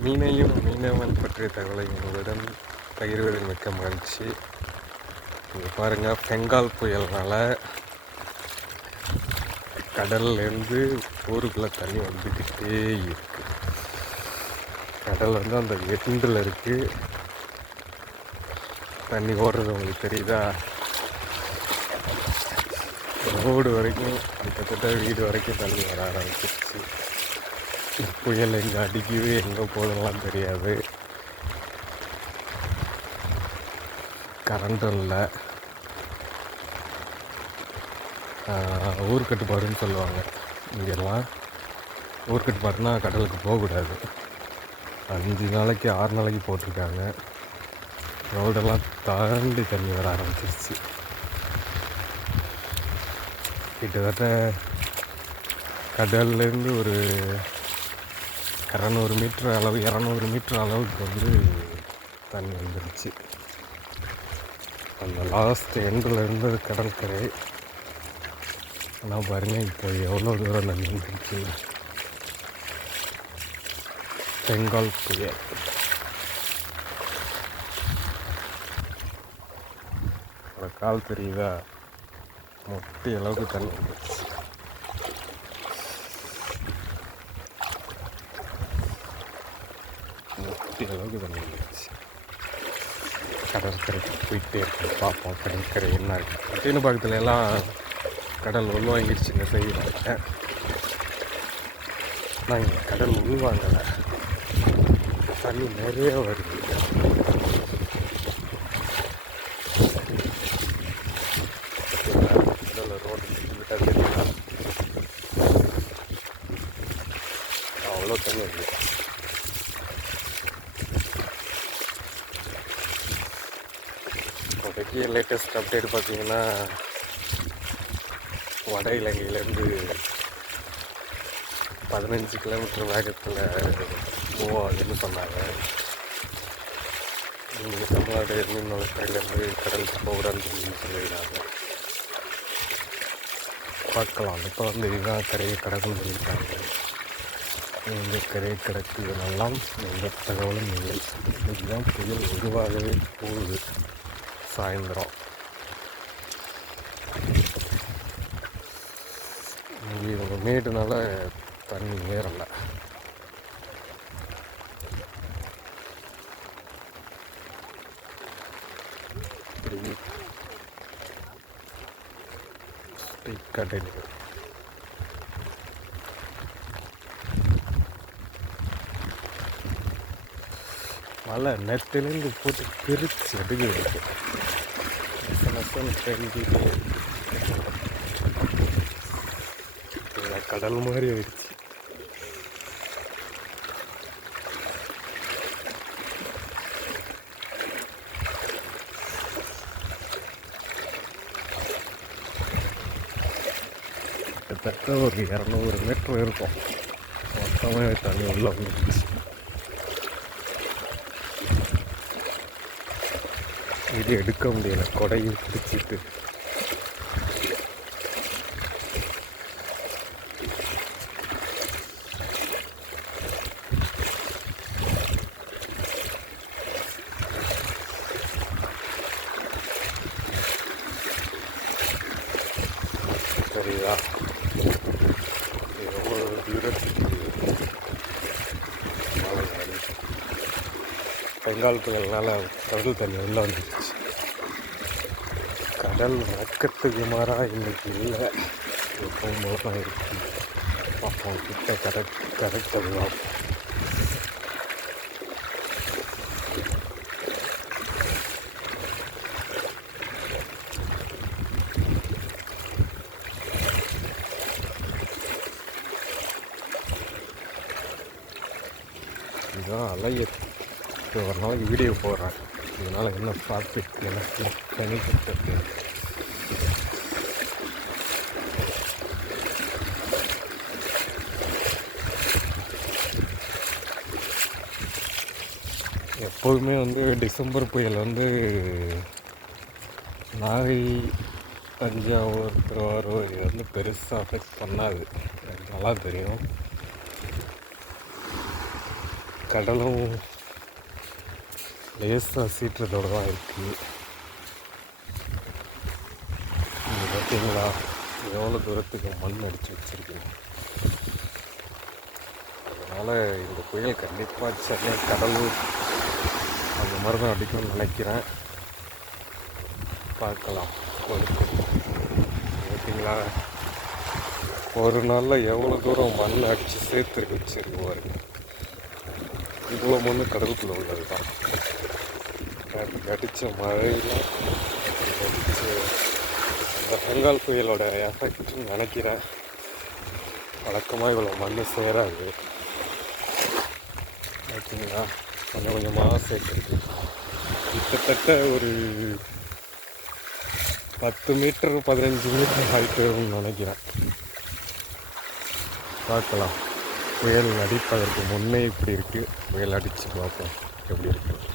மீனையும் மீனவன் பற்றிய தகவலை உங்களிடம் பகிர்வதில் மிக்க மகிழ்ச்சி. இங்கே பாருங்கள் பெங்கால் புயல்னால் கடல்லேருந்து ஊருக்குள்ளே தண்ணி வந்துக்கிட்டே இருக்கு. கடல் வந்து அந்த எண்டில் இருக்குது தண்ணி ஓடுறது உங்களுக்கு தெரியுதா? ரோடு வரைக்கும் கிட்டத்தட்ட வீடு வரைக்கும் தண்ணி வர ஆரம்பிச்சிருச்சு. புயல் எங்கே அடிக்கவே எங்கே போகுதுன்னெலாம் தெரியாது. கரண்ட்டும் இல்லை. ஊர் கட்டுப்பாடுன்னு சொல்லுவாங்க இங்கெல்லாம். ஊர்கட்டுப்பாடுனா கடலுக்கு போகக்கூடாது. அஞ்சு நாளைக்கு ஆறு நாளைக்கு போட்டிருக்காங்க. ரோடெல்லாம் தாண்டி தண்ணி வர ஆரம்பிச்சிருச்சு. கிட்டத்தட்ட கடல்லேருந்து ஒரு இரநூறு மீட்ரு அளவு இரநூறு மீட்ரு அளவுக்கு வந்து தண்ணி வந்துருச்சு. அந்த லாஸ்ட் எண்டில் இருந்தது கடற்கரை. ஆனால் பாருங்கள் இப்போ எவ்வளோ தூரம் தண்ணி வந்துருச்சு. பெங்கால் புயல். கால் தெரியுதா? முட்டி அளவுக்கு தண்ணி வந்துருச்சு. முட்டி அளவுக்கு தண்ணி வந்துருச்சு கடற்கரைக்கு போயிட்டே இருக்கு பார்ப்போம் கடற்கரை என்ன இருக்கு டீனு பக்கத்தில் எல்லாம் கடல் உள்வாங்கிடுச்சுங்க செய்வாங்க நான் இங்கே கடல் உள்வாங்கலை தண்ணி நிறைய வருது கடலில் ரோடு அவ்வளோ தண்ணி வருது இப்போதைக்கு லேட்டஸ்ட் அப்டேட் பார்த்தீங்கன்னா வட இலங்கையிலேருந்து பதினஞ்சு கிலோமீட்டர் வேகத்தில் மூவ் ஆகுதுன்னு சொன்னாங்க. இங்கே தமிழ்நாடு மீன்வளத்துறையிலேருந்து கடலுக்கு போகிறான்னு சொல்லி சொல்லிடுறாங்க பார்க்கலாம். இப்போ வந்து இதுதான் கரையை கடக்குன்னு சொல்லியிருக்காங்க. இந்த கரையை கடக்குதெல்லாம் எந்த தகவலும் இல்லை. இதுதான் புயல் உருவாகவே போகுது. சாயந்தரம் இங்கே இவங்க மேட்டுனால தண்ணி ஏறலை கண்டினியூ மழை நெட்டிலேருந்து போட்டு பிரித்து எடுக்க நெச நெசன்னு கடல் மாதிரி ஆயிடுச்சு. கிட்டத்தட்ட ஒரு இரநூறு மீட்டர் இருக்கும். மொத்தமாக தண்ணி உள்ள வந்துருச்சு. இது எடுக்க முடியலை. கொடையை பிடிச்சிட்டு. சரியா எவ்வளோ தூரத்தில் மழை வருது பெங்கால் கடல் தண்ணி உள்ளே வந்துருச்சு. கடல் வழக்கத்துக்கு மாறாக இன்றைக்கி இல்லை. எப்பவும் போல தான் இருக்கு. பார்ப்போம் கிட்ட கரெக்ட் கரெக்டாக தான் இதுதான் அலைய இப்போ ஒரு நாளைக்கு வீடியோ போடுறேன். இதனால் என்ன ப்ராஃபிட் எனக்கு பெனிஃபிட் எப்போதுமே வந்து டிசம்பர் புயல் வந்து நாகை தஞ்சாவூர் திருவாரூர் இது வந்து பெருசாக அஃபெக்ட் பண்ணாது. எனக்கு நல்லா தெரியும். கடலும் லேசாக சீற்றத்தோடு தான் இருக்குது இங்கே பார்த்தீங்களா எவ்வளோ தூரத்துக்கு மண் அடித்து வச்சுருக்கேன் அதனால் இந்த புயல் கண்டிப்பாக சென்னை கடலூர் அந்த மாதிரி தான் அடிக்கணும்னு நினைக்கிறேன். பார்க்கலாம். பார்த்தீங்களா ஒரு நாளில் எவ்வளோ தூரம் மண் அடித்து சேர்த்து வச்சிருக்குவாருங்க இவ்வளோ மண் கடலுக்குள்ளே உள்ளது. தான் நேற்று அடித்த மழையில். அடித்த அந்த பெங்கால் புயலோட எஃபெக்ட்னு நினைக்கிறேன். வழக்கமாக இவ்வளோ மண் சேராது. ஓகேங்களா கொஞ்சம் கொஞ்சமாக சேர்த்துருக்கு கிட்டத்தட்ட ஒரு பத்து மீட்டர் பதினஞ்சு மீட்டர் ஹைட் நினைக்கிறேன். பார்க்கலாம். புயல் அடிப்பதற்கு முன்னே இப்படி இருக்குது புயல் அடித்து பார்ப்போம். எப்படி இருக்குது